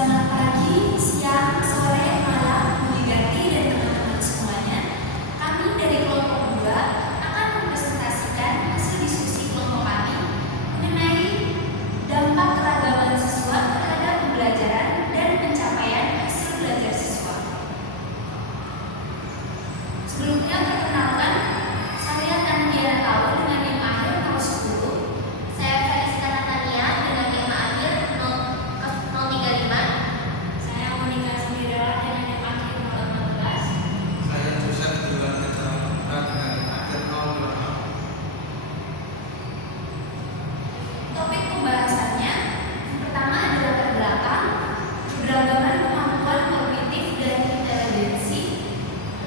Selamat pagi, siang, sore, malam, Bu Digati dan teman-teman semuanya. Kami dari kelompok 2 akan mempresentasikan hasil diskusi kelompok kami mengenai dampak keragaman siswa terhadap pembelajaran dan pencapaian hasil belajar siswa. Sebelumnya perkenalkan, saya Tandiana Tahu dengan NIM akhir 010. Saya Felisita Natania dengan NIM akhir 035. Saya Monika Sendiriala dengan NIM akhir 014. Saya Joseph Diwan Kejalan dengan akhir 025. Topik pembahasannya yang pertama adalah terbelakang, keberagaman kemampuan kognitif dan inteligensi,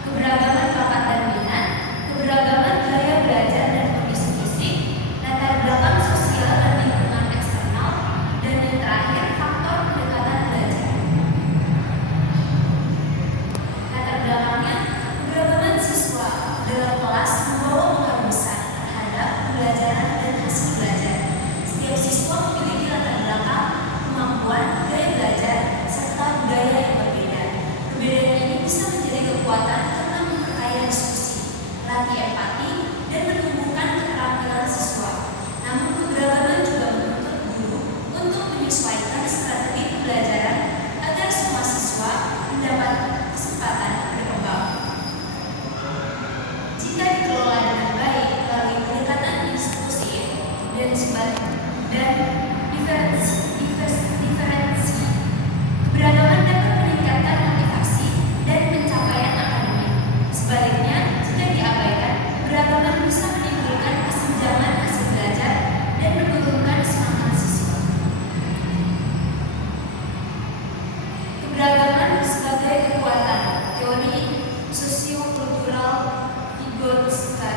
keberagaman bakat dan minat, keberagaman gaya belajar dan kondisi fisik, latar belakang sosial dan lingkungan eksternal, dan yang terakhir faktor pendekatan belajar. Latar belakangnya, keberagaman siswa dalam kelas membawa pengaruh besar terhadap pembelajaran dan hasil belajar. Setiap siswa memiliki latar belakang, kemampuan, gaya belajar, serta budaya yang berbeda. Keberadaan ini bisa menjadi kekuatan karena memperkaya diskusi, melatih empati, dan menumbuhkan keterampilan siswa. Namun keberagaman juga menuntut guru untuk menyesuaikan strategi pembelajaran agar semua siswa mendapat kesempatan berkembang. Jika dikelola dengan baik melalui pendekatan inklusif dan diferensi, keberagaman dapat meningkatkan motivasi dan pencapaian akademik. Sebaliknya, jika diabaikan, keberagaman bisa menimbulkan kesenjangan hasil belajar dan menurunkan semangat siswa. Keberagaman sebagai kekuatan, teori sosiokultural Vygotsky,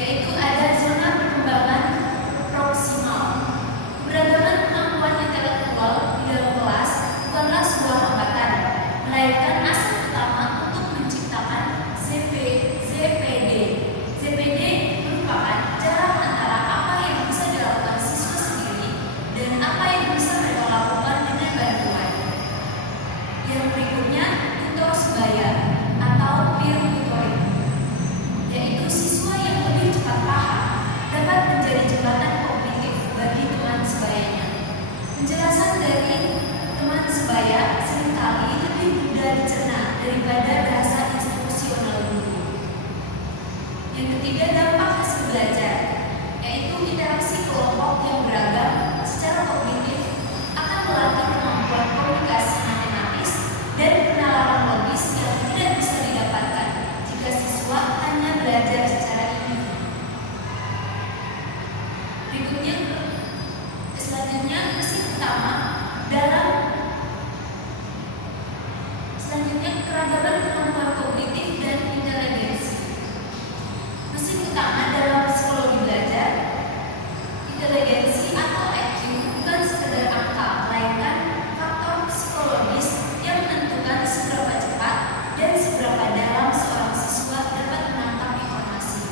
yaitu ada zona perkembangan proksimal. Keberagaman kemampuan intelektual di dalam kelas bukanlah sebuah hambatan, melainkan asas utama untuk menciptakan ZPD. ZPD merupakan jarak antara apa yang bisa dilakukan siswa sendiri dan apa yang bisa mereka lakukan dengan bantuan. Yang berikutnya, tutor sebaya atau peer tutoring, yaitu siswa yang lebih cepat paham dapat menjadi jembatan kognitif bagi teman sebayanya. Penjelasan dari teman sebaya seringkali lebih mudah dicerna daripada bahasa institusional guru. Yang ketiga, dampak hasil belajar, yaitu interaksi kelompok yang beragam secara kognitif akan melatih kemampuan komunikasi matematis dan penalaran logis yang tidak bisa didapatkan jika siswa hanya belajar secara individu. Selanjutnya, mesin utama keragaman kemampuan kognitif dan inteligensi. Mesin utama dalam psikologi belajar, inteligensi atau IQ bukan sekedar angka, melainkan faktor psikologis yang menentukan seberapa cepat dan seberapa dalam seorang siswa dapat menangkap informasi.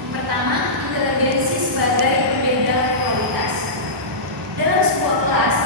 Yang pertama, inteligensi sebagai pembeda kualitas. Dalam sebuah kelas,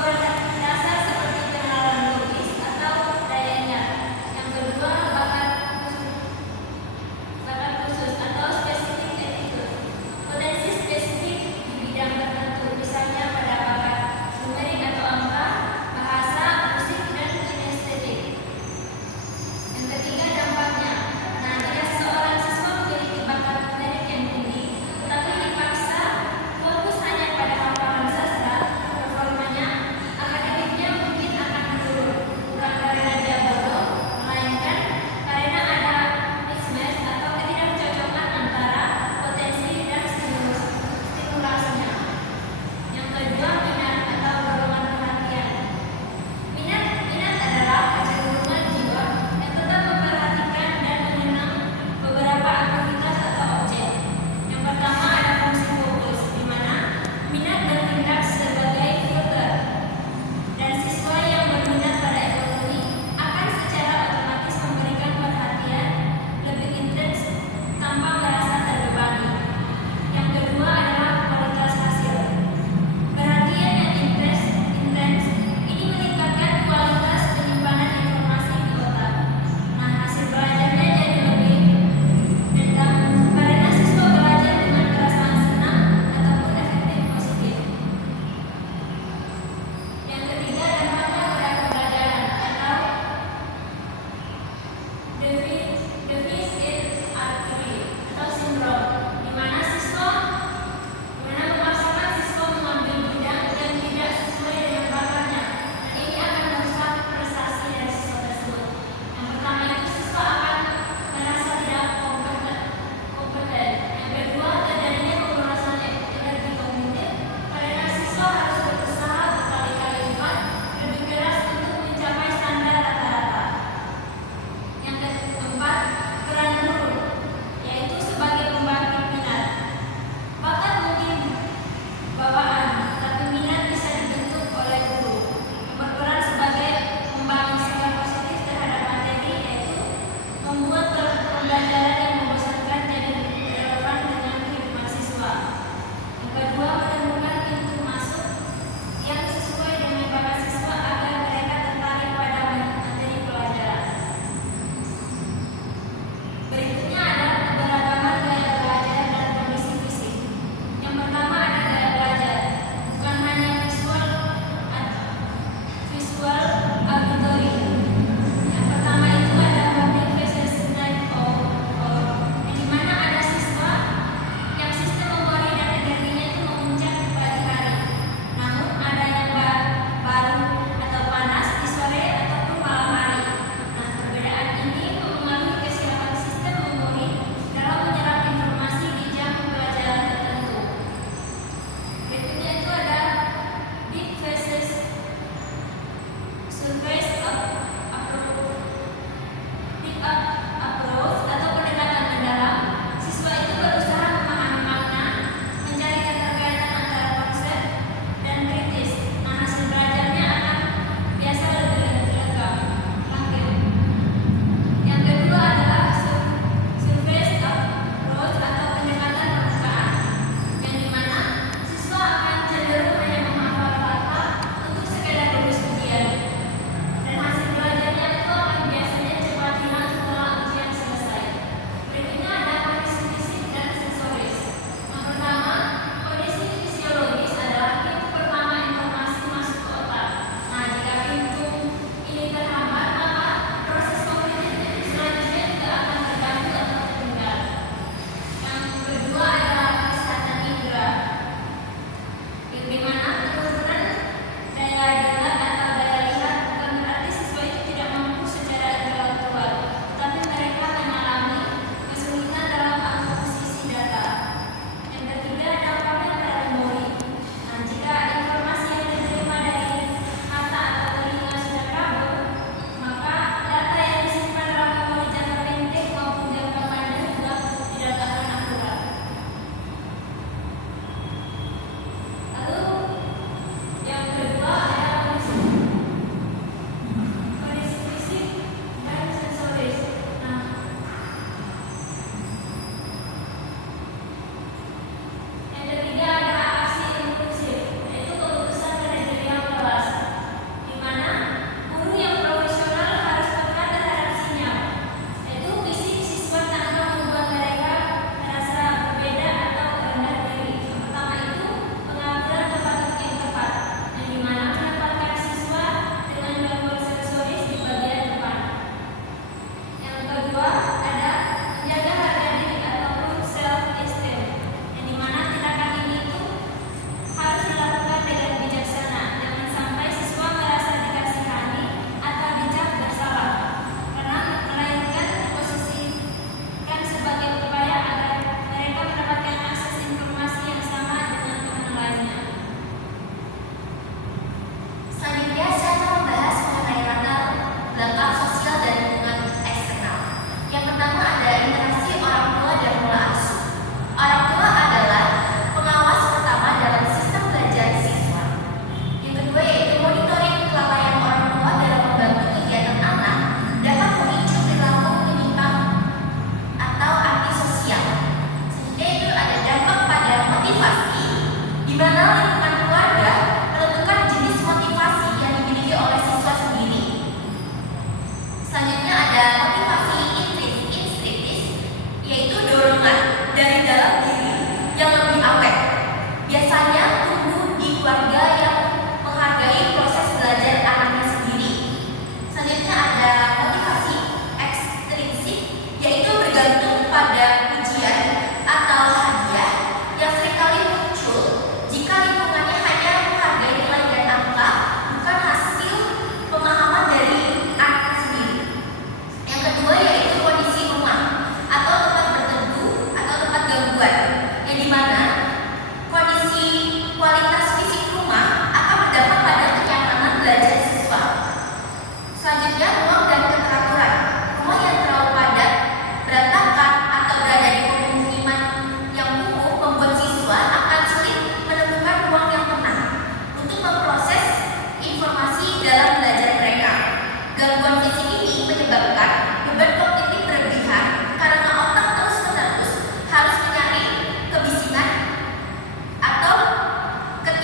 dasar seperti kenalan logis atau daya ingat. Yang kedua, bakat khusus atau spesifik attitude. Potensi spesifik di bidang tertentu, misalnya pada bakat numerik atau angka, bahasa, musik, dan kinestetik. Yang ketiga, dampaknya. Nah, jika seseorang siswa memiliki bakat numerik yang tinggi, tetapi dipaksa fokus hanya pada hafalan sastra, performanya akademiknya mungkin akan menurun, bukan karena dia bodoh, melainkan karena ada mismatch atau ketidakcocokan antara potensi dan stimulasinya. Yang kedua, minat atau dorongan perhatian. Minat adalah kecenderungan jiwa yang tetap memperhatikan dan mengenang beberapa aktivitas atau objek. Yang pertama ada fungsi fokus, di mana minat bertindak sebagai filter, dan siswa yang berminat pada ekonomi akan secara otomatis memberikan perhatian lebih intens tanpa merasa terbebani. Yang kedua adalah kualitas hasil. Perhatian yang intens ini meningkatkan kualitas penyimpanan informasi di otak. Nah, hasil belajarnya jadi lebih mendalam karena siswa belajar dengan perasaan senang ataupun efektif positif. Yang ketiga, dampaknya pada pembelajaran atau deficit artery atau sindrom, di mana memaksakan siswa mengambil bidang yang tidak sesuai dengan bakatnya, dan ini akan merusak prestasi dari siswa tersebut. Yang pertama itu siswa akan merasa tidak kompeten. Yang kedua, terjadinya pengurasan energi kognitif karena siswa harus berusaha berkali-kali lipat lebih keras untuk mencapai standar rata-rata. Yang keempat, peran guru, yaitu sebagai pembangkit minat. Bakat mungkin bawaan, tapi minat bisa dibentuk oleh guru. Yang berperan sebagai pembangun sikap positif terhadap materi, yaitu membuat pembelajaran yang membosankan jadi relevan dengan kehidupan siswa. Yang kedua, menemukan pintu masuk yang sesuai dengan bakat siswa agar mereka tertarik pada materi pelajaran. Berikutnya ada keberagaman gaya belajar dan kondisi fisik. Yang pertama ada gaya belajar, bukan hanya visual auditory. Yang pertama itu ada public faces night di mana ada siswa yang sistem memori dan energinya itu memuncak di pagi hari. Namun ada yang baru atau panas di sore ataupun malam hari. Nah, perbedaan ini mempengaruhi kesiapan sistem memori dalam menyerap informasi di jam pembelajaran tertentu. Berikutnya itu ada deep phases surface approach atau pendekatan mendalam. Siswa itu berusaha memahami makna, mencari keterkaitan antara konsep dan kritis. Nah, hasil belajarnya akan biasa lebih lengkap. Yang kedua adalah surface approach atau pendekatan permukaan, yang dimana siswa akan cenderung hanya menghafal fakta untuk sekedar lulus ujian, dan hasil belajarnya itu akan biasanya cepat hilang setelah ujian selesai. Berikutnya ada kondisi fisik dan sensoris. Yang pertama, kondisi fisiologis adalah pintu pertama informasi masuk ke otak. Nah, jika pintu ini terhambat, maka proses kognitif selanjutnya juga akan terganggu atau tertinggal. Yang kedua adalah kesehatan indera, yang dimana penurunan daya dengar atau daya lihat bukan berarti siswa itu tidak mampu secara intelektual, tetapi mereka mengalami kesulitan dalam akuisisi data. Yang ketiga, dampaknya pada memori. Nah, jika informasi yang diterima dari mata atau telinga sudah kabur, maka data yang disimpan dalam memori jangka pendek maupun jangka panjang juga tidak akan akurat. Lalu yang kedua ada kondisi fisik dan sensoris. Nah, yang ketiga ada aksi impulsif, yaitu keputusan manajerial kelas.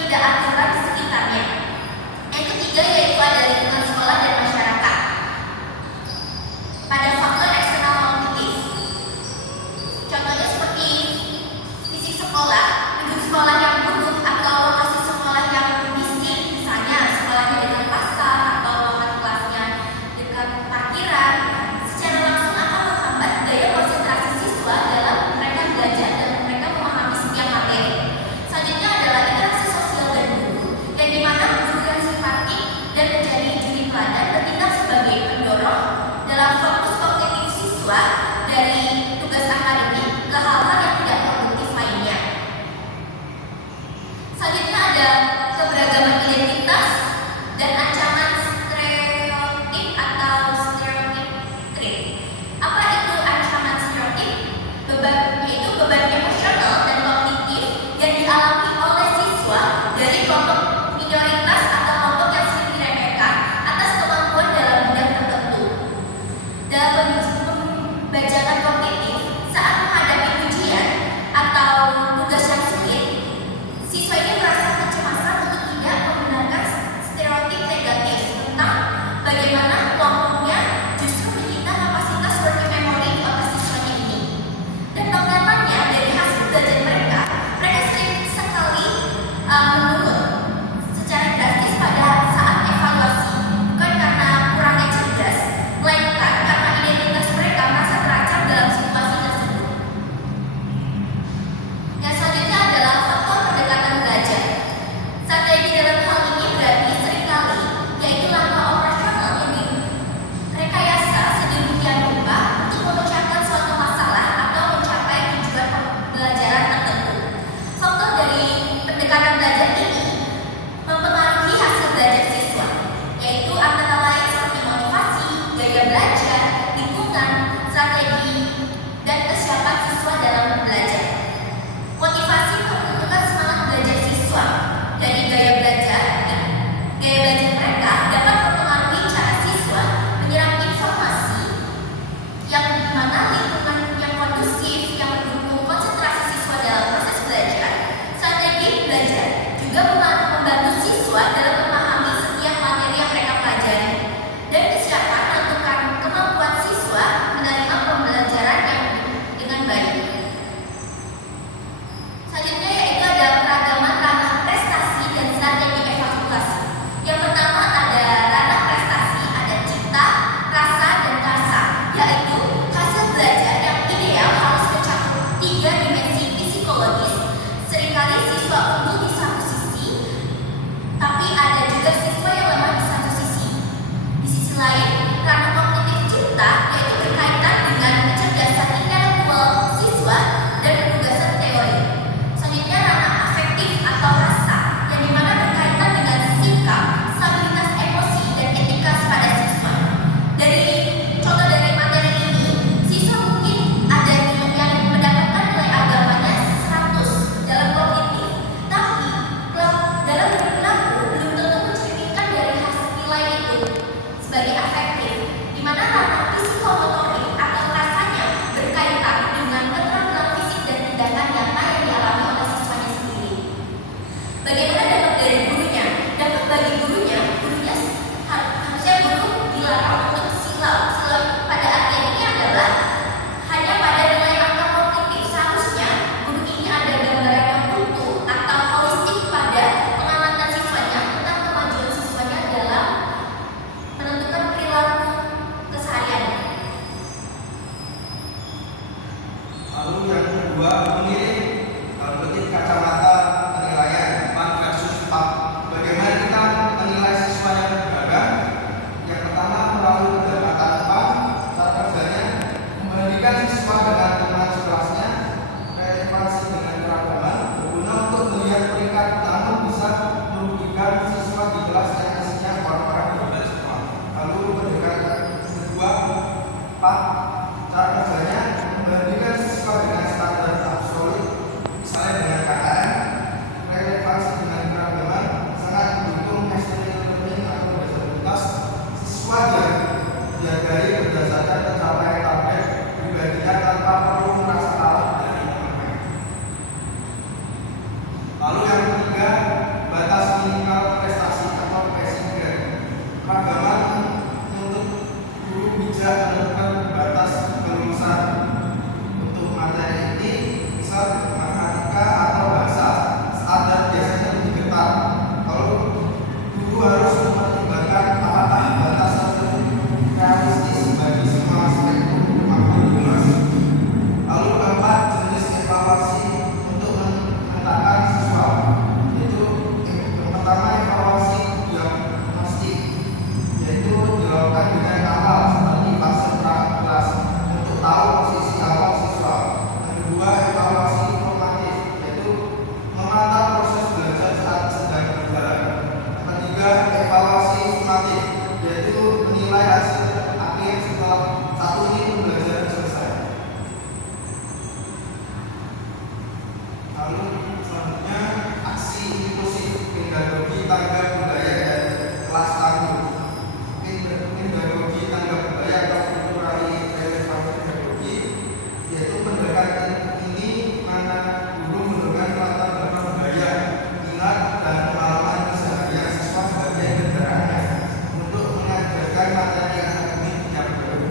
ketidakaturan di sekitarnya. Yang ketiga yaitu ada lingkungan sekolah dan masyarakat. Pada faktor eksternal kognitif, contohnya seperti fisik sekolah, gedung sekolah yang buruk atau lokasi sekolah yang bising, misalnya sekolahnya dekat pasar atau ruangan kelasnya dekat parkiran, secara langsung akan menghambat daya konsentrasi siswa dalam mereka belajar dan mereka memahami setiap materi. Selanjutnya adalah interaksi sosial dan guru, yang dimana guru yang simpatik dan menjadi juri teladan bertindak sebagai pendorong dalam fokus kognitif siswa dari tugas akademik ke hal-hal yang tidak produktif lainnya. Selanjutnya ada keberagaman identitas dan ancaman stereotip atau stereotip trait. Apa itu ancaman stereotip? Yaitu beban emosional dan kognitif yang dialami oleh siswa dari kelompok minoritas atau kelompok yang sering diremehkan atas kemampuan dalam bidang tertentu. Dalam pembajakan kognitif, saat menghadapi ujian atau tugas yang sulit, siswa ini merasa kecemasan untuk tidak membenarkan stereotip negatif tentang bagaimana kelompoknya justru menyita kapasitas working memory di otak siswanya ini. Dan tanggapannya dari hasil belajar mereka sering sekali menurun tangga budaya dan kelas tangguh. Mungkin pedagogi tangga budaya atau kulturali relevansi pedagogi, yaitu pendekatan ini mana guru menggunakan latar belakang budaya, minat dan pengalaman keseharian siswa sebagai kendaraannya untuk mengajarkan materi akademik yang baru.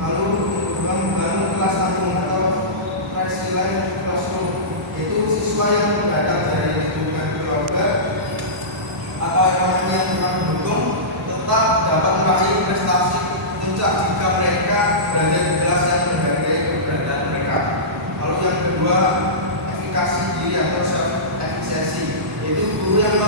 Lalu membangun kelas tanggung atau resilient classroom, yaitu siswa yang datang dari lingkungan keluarga atau orang yang kurang mendukung tetap dapat meraih prestasi puncak jika mereka berada di kelas yang menghargai keberadaan mereka. Lalu yang kedua, efikasi diri atau self efficacy, yaitu guru yang